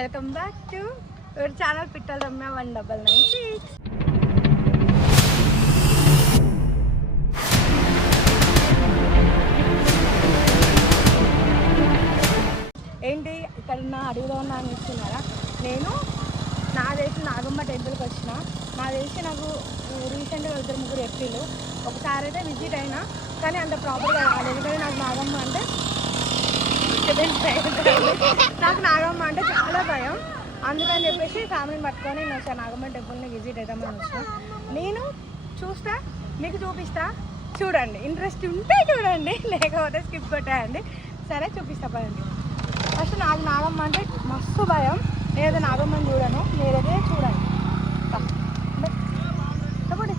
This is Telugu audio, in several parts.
Welcome back to your channel Pittala Ramya 1996. ఏంటి ఇక్కడ ఉన్న అడవిలో ఉన్నా అని ఇస్తున్నారా? నేను నా తెలిసి నాగమ్మ టెంపుల్కి వచ్చిన. నా తెలిసి నాకు రీసెంట్గా 2-3 ఏప్రిల్ ఒకసారి అయితే విజిట్ అయినా, కానీ అంత ప్రాపర్గా రాలేదు. ఎందుకంటే నాకు నాగమ్మ అంటే చాలా భయం. అందుకని చెప్పేసి ఫ్యామిలీని పట్టుకొని నేను వచ్చాను. నాగమ్మ టెంపుల్ని విజిట్ అవుతామని వచ్చిన. నేను చూస్తా, మీకు చూపిస్తా, చూడండి. ఇంట్రెస్ట్ ఉంటే చూడండి, లేకపోతే స్కిప్ కొట్టేయండి. సరే, చూపిస్తా పదండి. ఫస్ట్ నాకు నాగమ్మ అంటే మస్తు భయం. నేనైతే నాగమ్మని చూడను, మీరైతే చూడండి. చెప్పండి.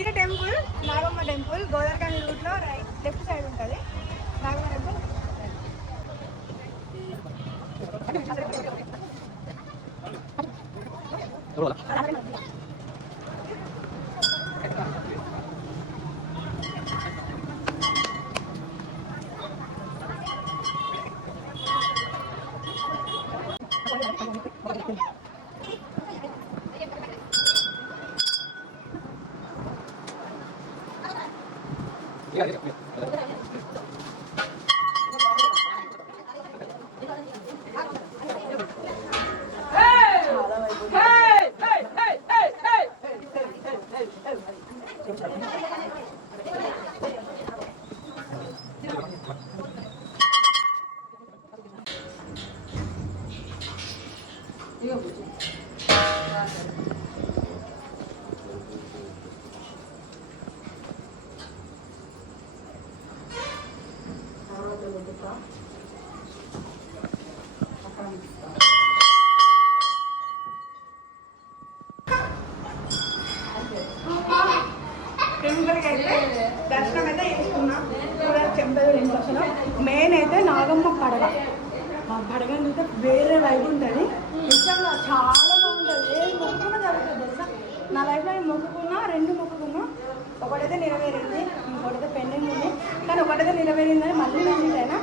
ఇది టెంపుల్, నాగమ్మ టెంపుల్. గోదావరి రూట్లో లెఫ్ట్ సైడ్ ఉంటుంది నాగమ్మ టెంపుల్. దర్శనం అయితే చేసుకున్నా. చెంపలు మెయిన్ అయితే నాగమ్మ పడగ. ఆ పడగ అయితే వేరే వైపు ఉంటుంది. నిజంగా చాలా బాగుంటుంది. ఏది మొక్కుకున్నా జరుగుతుంది తెలుసా. నా లైఫ్లో నేను మొక్కుకున్నా, 2 మొక్కుకున్నా. ఒకటైతే నెరవేరింది, ఇంకొకటైతే పెండింగ్ ఉంది. కానీ ఒకటైతే నెరవేరిందని మళ్ళీ విజిట్ అయినా.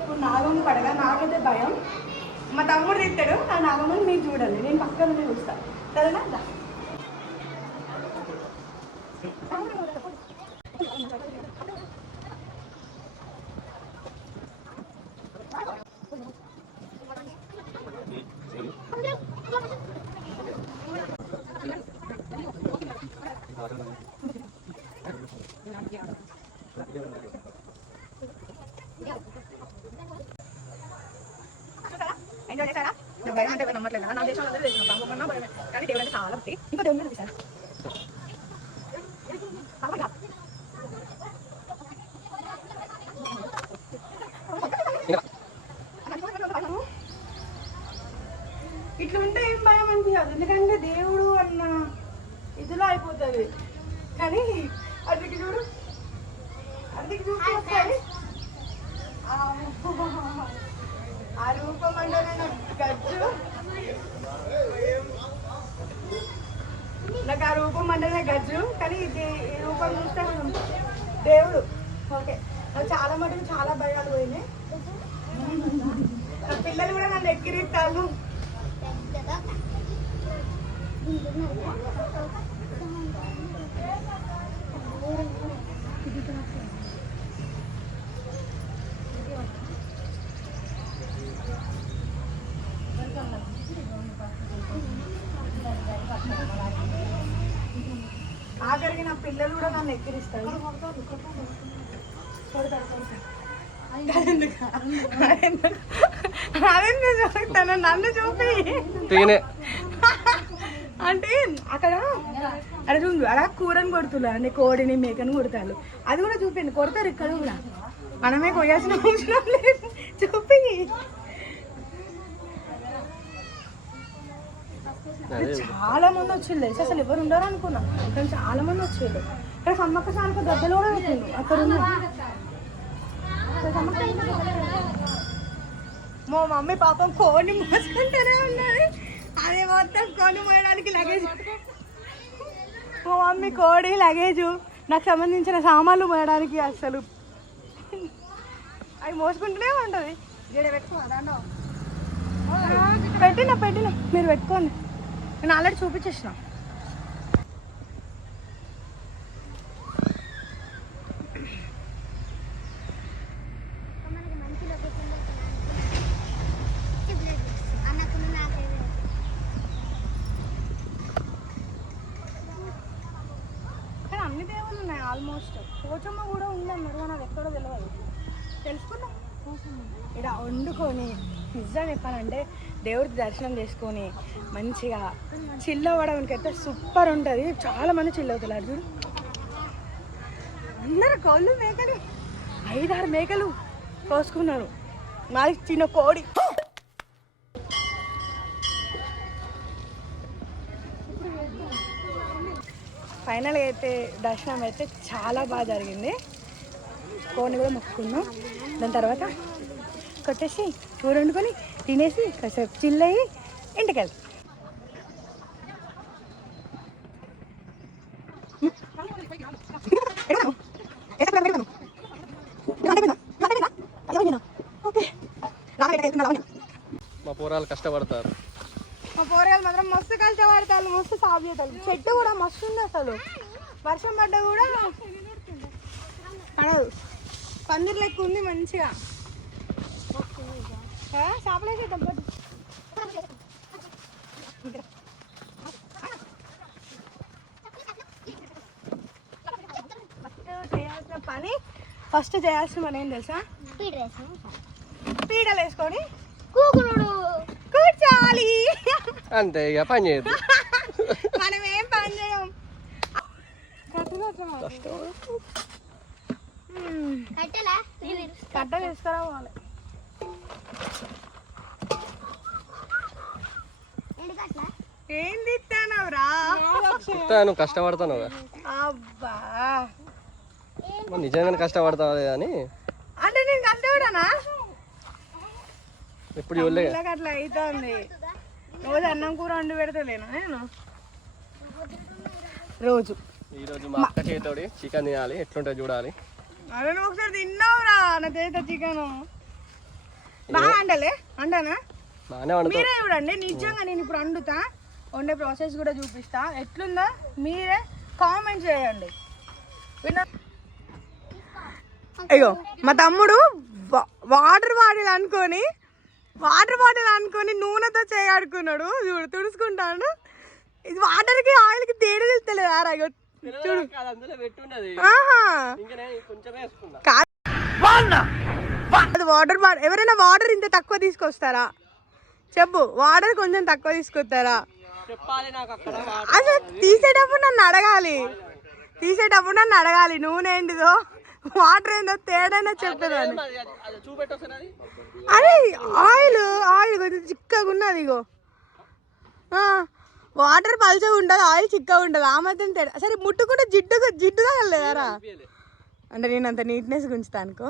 ఇప్పుడు నాగమ్మ పడగ. నాకైతే భయం. మా తమ్ముడు తిట్టాడు. ఆ నాగమ్మని మీరు చూడండి, నేను పక్కన నుండి చూస్తాను. సరేనా? ఎంజాయ్ చేశారా? నా భయం అంటే నమ్మట్లేదు. నా దేశం అందరూ తెలిసిన పాపమన్నా భయమే, కానీ దేవుడు అంటే చాలా భక్తి. ఇంకా దేవుడు మీద చూసారా? ఇట్లా ఉంటే ఏం భయం అనిపించదు, ఎందుకంటే దేవుడు అన్న ఇదిలో అయిపోతుంది. కానీ అదికి చూడు, అదికి చూసి ఆ రూపం అంటే గజ్జు. నాకు ఆ రూపం అంటేనే గజ్జు, కానీ ఇది ఈ రూపం చూస్తే దేవుడు. ఓకే, నాకు చాలా మటుకు చాలా భయాలు పోయినాయి. నా పిల్లలు కూడా నన్ను ఎక్కిరిస్తాను. ఆఖరికి నా పిల్లలు కూడా నన్ను ఎక్కిరిస్తారు. చూస్తాను, నన్ను చూపి అంటే అక్కడ అలా కూరని కొడుతున్నారు, అంటే కోడిని మేకని కొడతారు. అది కూడా చూపిండి, కొడతారు ఇక్కడ కూడా. మనమే కొయ్యాల్సిన అవసరం లేదు, చూపి. చాలా మంది వచ్చింది తెలుసు, అసలు ఎవరు ఉండరు అనుకున్నా, కానీ చాలా మంది వచ్చేది. ఇక్కడ సమ్మక్క సార్కు గద్దెలు కూడా పెట్టిండు అక్కడ ఉంది. మా మమ్మీ పాపం కోడిని మోసుకుంటూనే ఉన్నది. అదే మొత్తం కోడి మోయడానికి లగేజ్. మా మమ్మీ కోడి లగేజు నాకు సంబంధించిన సామాన్లు మోయడానికి అసలు అవి మోసుకుంటూనే ఉంటుంది. పెట్టినా మీరు పెట్టుకోండి. నేను ఆల్రెడీ చూపించేసిన. కానీ అన్ని దేవుళ్ళు ఉన్నాయి ఆల్మోస్ట్. పోచమ్మ కూడా ఉందన్నారు నాకు ఎక్కడో తెలియదు. తెలుసుకున్నా ఇక్కడ వండుకొని నిజంగా చెప్పాలంటే దేవుడికి దర్శనం చేసుకొని మంచిగా చిల్ అవ్వడానికి అయితే సూపర్ ఉంటుంది. చాలా మంది చిల్ అవుతారు. చూడు అందరు కోళ్ళు మేకలు 5-6 మేకలు కోసుకున్నారు. నాది చిన్న కోడి. ఫైనల్గా అయితే దర్శనం అయితే చాలా బాగా జరిగింది. కోడిని కూడా మొక్కుకున్నాం. దాని తర్వాత కొట్టేసి కూర వండుకొని తినేసి కాసేపు చిల్ అయ్యి ఇంటికి వెళ్తాం. మా పోరాలు కష్టపడతారు. మా పోరగాళ్ళు మాత్రం మస్తు కష్టపడతారు, మస్తు సాగు చేస్తారు. చెట్టు కూడా మస్తు ఉంది అసలు. వర్షం పడ్డా కూడా పడదు. పందిరి లెక్క ఉంది మంచిగా. చేపలేసేద్దాం చేయాల్సిన పని ఫస్ట్ చేయాల్సిన పని ఏం తెలుసా? పీడలు వేసుకొని కూర్చోవాలి అంతే. ఇక పని చేయదు. మనం ఏం పని చేయం. కట్టలు తీసుకురావాలి. ఏంది ఇస్తానవురా? నువ్వు కష్టపడతాను. అబ్బా నిజంగానే కష్టపడతావు అని అంటే నేను కష్టపడానా? ఎప్పుడు చూడలే. అట్లా అవుతుంది. రోజు అన్నం కూర వండి పెడతలేను నేను. రోజు ఈరోజు మా అక్క చేతోడి చికెన్ తినాలి. ఎట్లుంటుంది చూడాలి. అరే నువ్వు ఒకసారి తిన్నావురా నా చేత చికెన్. బాగా అండలే అంటానా? బాగానే వండుతా. మీరే చూడండి. నిజంగా నేను ఇప్పుడు వండుతా, వండే ప్రాసెస్ కూడా చూపిస్తా. ఎట్లుందో మీరే కామెంట్ చేయండి. అయ్యో మా తమ్ముడు వాటర్ బాటిల్ అనుకొని నూనెతో చేయాడుకున్నాడు. చూడు తుడుచుకుంటాడు. ఇది వాటర్కి ఆయిల్కి తేడా తెలుస్తలేదు. ఆరాగ చూడు. వాటర్ బాటిల్ ఎవరైనా వాటర్ ఇంత తక్కువ తీసుకొస్తారా చెప్పు? వాటర్ కొంచెం తక్కువ తీసుకొస్తారా? అసలు తీసేటప్పుడు నన్ను అడగాలి. నూనె ఏంటిదో వాటర్ ఏందో తేడైనా చెప్పేదాన్ని. అరే ఆయిల్ కొంచెం చిక్కగా ఉన్నది. ఇగో వాటర్ పల్చగా ఉంటుంది, ఆయిల్ చిక్కగా ఉంటుంది. ఆ మధ్యన తేడా. సరే ముట్టుకుంటే జిడ్డుగా వెళ్ళలేదారా? అంటే నేను అంత నీట్నెస్ గుంచుతా అనుకో.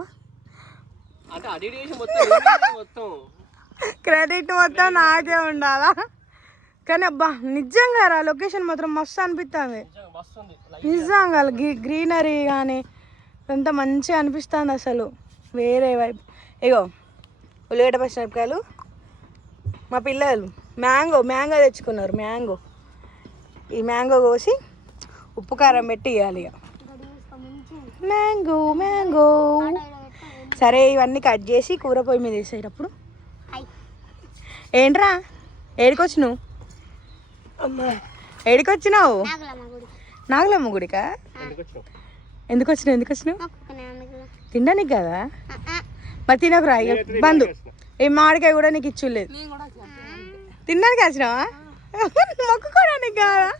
క్రెడిట్ మొత్తం నాకే ఉండాలా? కానీ అబ్బా నిజంగా రా లొకేషన్ మాత్రం మస్తు అనిపిస్తుంది. నిజంగా గ్రీనరీ కానీ అంతా మంచిగా అనిపిస్తుంది అసలు. వేరే వైపు. ఇగో ఉల్లిగడ్డ పచ్చిమిరపకాయలు. మా పిల్లలు మ్యాంగో తెచ్చుకున్నారు. ఈ మ్యాంగో కోసి ఉప్పు కారం పెట్టి ఇవ్వాలి. ఇక మ్యాంగో సరే ఇవన్నీ కట్ చేసి కూర పొయ్యి మీద వేసేటప్పుడు ఏంట్రా ఏడికొచ్చినావు? ఏడికొచ్చినావు? నాగలమ్మ గుడికా? ఎందుకు వచ్చినావు? తినడానికి కదా? మరి తినకురా. బంధు ఈ మామిడికాయ కూడా నీకు ఇచ్చులేదు. తినడానికి వచ్చినావా? మొక్కుకోవడానికి కదా?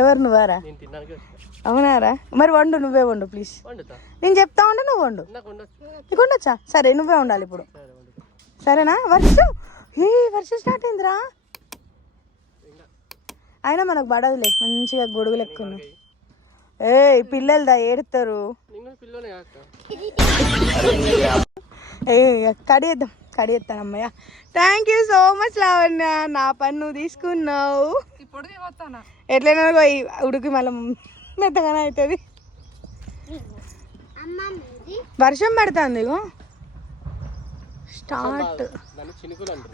ఎవరు నువ్వారా? అవునారా? మరి వండు, నువ్వే వండు ప్లీజ్. నేను చెప్తా ఉండు, నువ్వు వండు. నీకు ఉండొచ్చా? సరే నువ్వే ఉండాలి ఇప్పుడు. సరేనా? వర్షం స్టార్ట్ అయిందిరా. అయినా మనకు పడదులే, మంచిగా గొడుగు లెక్కున్నాం. ఏ పిల్లలు ఏడుతారు. ఏ కడియేస్తానమ్మయ్య. Thank you so much Lavanya, నా పని నువ్వు తీసుకున్నావు. ఎట్లయినా పోయి ఉడికి మళ్ళీ మెత్తగానే అవుతుంది. వర్షం పడుతుంది స్టార్ట్.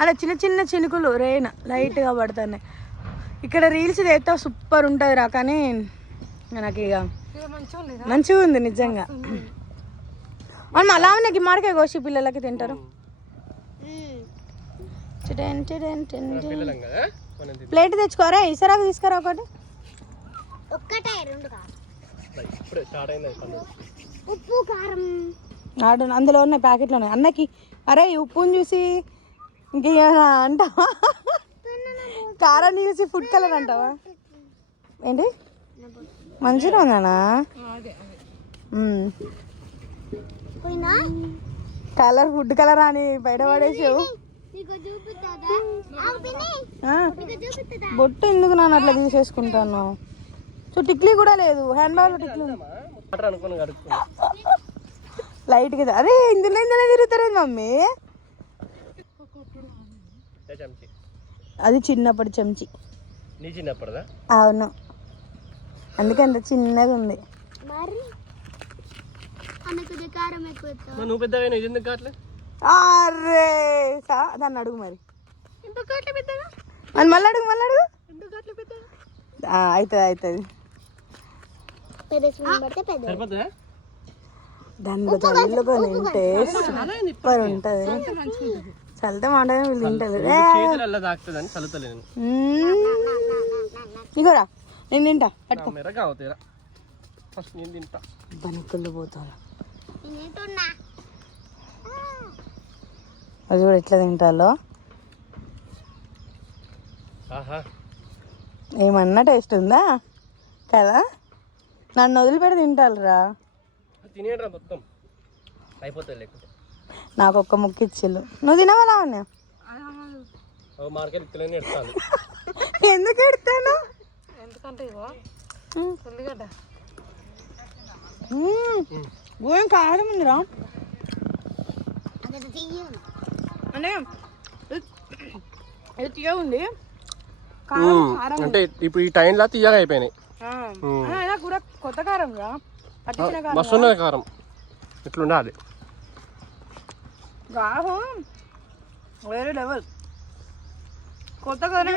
అలా చిన్న చిన్న చినుకులు రేన లైట్గా పడుతున్నాయి. ఇక్కడ రీల్స్ చేస్తే సూపర్ ఉంటుంది రా, కానీ నాకు ఇక మంచిగా ఉంది నిజంగా. మనం అలా ఉన్న గిమ్మాడికాయ కోసి పిల్లలకి తింటారు. ప్లేట్ తెచ్చుకోరా, ఇసరాకు తీసుకురా ఒకటి. ఉప్పు కారం అందులో ఉన్నాయి, ప్యాకెట్లో ఉన్నాయి. అన్నకి అరే ఉప్పుని చూసి ఇంక అంటావా, కారాన్ని చూసి ఫుడ్ కలర్ అంటావా ఏంటి? మంచిగా ఉందనా కలర్, ఫుడ్ కలర్ అని బయట పడేసావు. బొట్టు ఎందుకు నాన్న అట్లా తీసేసుకుంటాను? సో టిక్లీ కూడా లేదు, హ్యాండ్ బ్యాగ్ లో టిక్లీ లైట్ కదా. అరే ఇందులో తిరుగుతారేది మమ్మీ? అది చిన్నప్పటి చెంచి. అవును, అందుకే అంత చిన్నగా ఉంది. అరే దాన్ని అడుగు మరి, మళ్ళీ అడుగు అవుతుంది. దానిలో చల్లుగా తింటే సూపర్ ఉంటుంది. చల్లితే మాట వీళ్ళు తింటారు. ఇగోరా నేను తింటా, పట్టుకో. బనుకుళ్ళు పోతాను అది కూడా ఎట్లా తింటాలో. ఏమన్నా టేస్ట్ ఉందా కదా? నన్ను వదిలిపెట్టి తింటారా? నాకు ఒక్క ముక్క ఇచ్చిళ్ళు, నువ్వు తినవాలా? ఎందుకు ఎడతాను? గోయం కారం ఉందిరా అంటే ఇది తీయ ఉంది. అంటే ఇప్పుడు ఈ టైంలో తీయగా అయిపోయినాయి. కూర కొత్త కారం రా, మస్తు ఉన్నది కారం. ఇట్లుండాలి గాహు వేరే లెవెల్. కొత్త కారం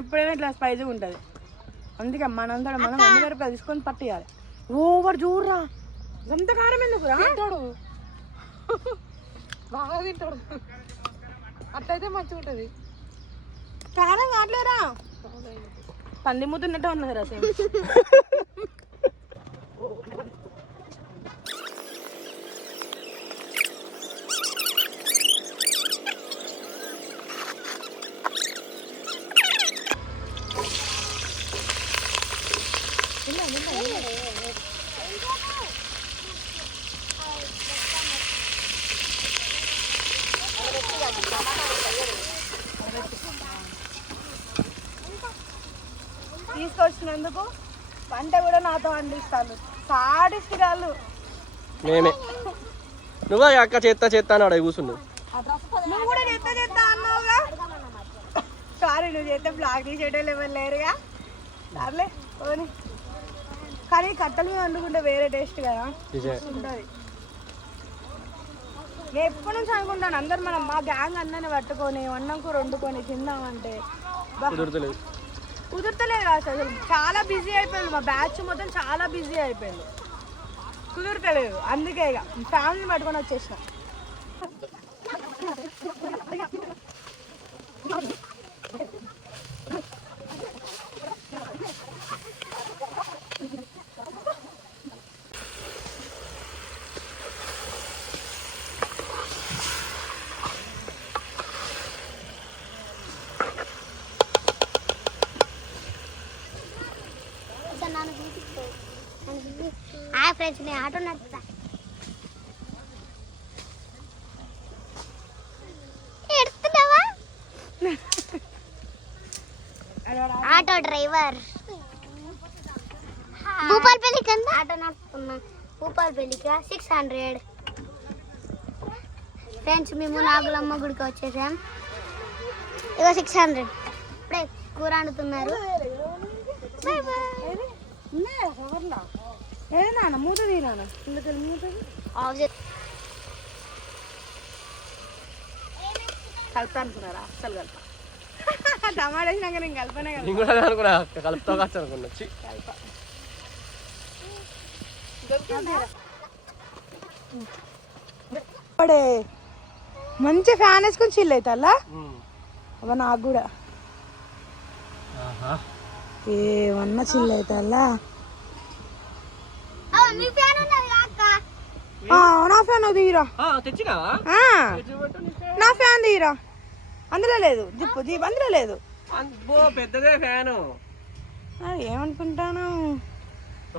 ఎప్పుడైనా ఇట్లా స్పైసీగా ఉంటుంది. అందుకే మనంతా మనం అన్ని వరకు తీసుకొని పట్టేయాలి. ఓవర్ చూడరా, ఎంత కారం ఎందుకు తింటాడు, బాగా తింటాడు. అట్లయితే మంచిగా ఉంటుంది. కారం కావట్లేరా, పంది ముద్దున్నట్టు ఉన్నది రసం. తీసుకొచ్చినందుకు పంట కూడా నాతో పండిస్తాను. సాడిస్తురాలు మేమే. నువ్వు అక్క చేత్తా అన్నాడు కూర్చున్నావు. నువ్వు కూడా చేస్తా అన్నావుగా. సారీ, నువ్వు చేస్తే బ్లాక్ తీసేటోళ్ళు ఎవరు లేరుగా. సర్లే పోనీ. కానీ కట్టెల మీద వండుకుంటే వేరే టేస్ట్ కదా ఉంటుంది. నేను ఎప్పటి నుంచి అనుకుంటాను, అందరు మనం మా గ్యాంగ్ అందరిని పట్టుకొని అన్నం కూర వండుకొని తిందామంటే కుదురుతలేదు అసలు. చాలా బిజీ అయిపోయింది, మా బ్యాచ్ మొత్తం చాలా బిజీ అయిపోయింది, కుదురుతలేదు. అందుకే ఇక ఫ్యామిలీని పట్టుకొని వచ్చేసిన. ఫ్రెండ్స్ నేను ఆటో నడుపుతా. ఎడుతున్నావా? డ్రైవర్ భూపాలపల్లికి ఎంత ఆటో నడుపుతున్నాం. భూపాలపల్లికి 600 ఫ్రెండ్స్. మేము నాగులమ్మ గుడికి వచ్చేసాం. ఇగో 600. ఇప్పుడే కూర వండుతున్నారు. మూత తీరానా కలుపుతా అనుకున్నారా? అస్సలు కలుపు. టమాటా వేసినాక నేను కలపనే కదా. నేను కూడా అదే అనుకున్నా, కలుపుతావు కావచ్చు అనుకున్నా. మంచి ఫ్యాన్ వేసుకొని చిల్ అవుతా. అవ నాకు కూడా ఏమన్నా చిల్ అవుతా. నా ఫ్యాన్ తీరా, నా ఫ్యాన్ తీరా. అందులో లేదు జిప్పు జీప్, అందులో లేదు. పెద్దదే ఫ్యాను. ఏమనుకుంటాను.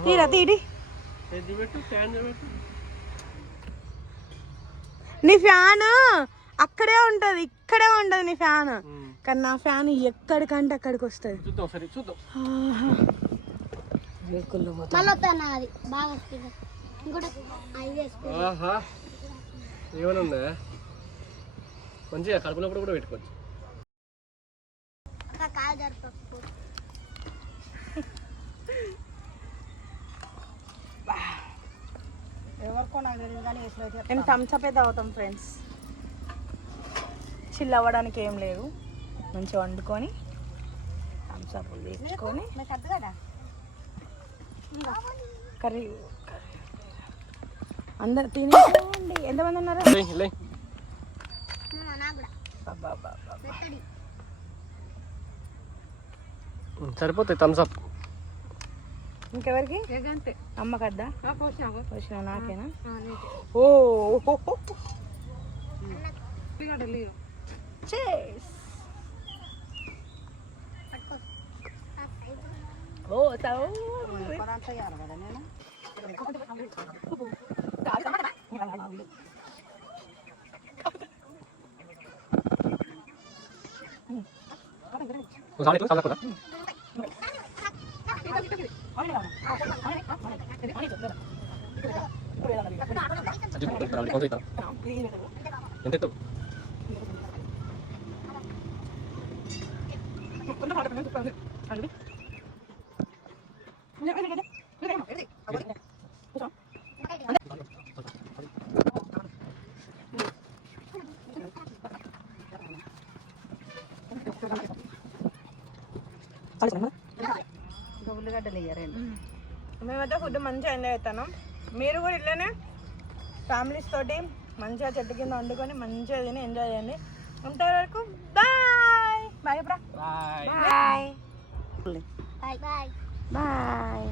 తీరా తీడి. నీ ఫ్యాన్ అక్కడే ఉంటది, ఇక్కడే ఉంటది నీ ఫ్యాన్. కానీ నా ఫ్యాన్ ఎక్కడికంటే అక్కడికి వస్తుంది. ఏమన్నా మంచిగా కడుపునప్పుడు కూడా పెట్టుకోవచ్చు. నేను థమ్స్అప్ అయితే అవుతాం ఫ్రెండ్స్. చిల్ అవ్వడానికి ఏం లేదు, మంచిగా వండుకొని థమ్స్అప్ తీసుకొని కర్రీ అందరు తినేయండి. ఎంతమంది ఉన్నారు? సరిపోతాయి థమ్స్అప్. ఇంకెవరికి? అమ్మకద్దా వచ్చిన నాకేనా? ఓ ఉల్లిగడ్డలు ఇయ్యారండి. మేమైతే ఫుడ్ మంచిగా ఎంజాయ్ చేస్తాను. మీరు కూడా ఇట్లనే ఫ్యామిలీస్ తోటి మంచిగా చెట్టు కింద వండుకొని మంచిగా తిని ఎంజాయ్ చేయండి. అంతవరకు బాయ్. Bye bye.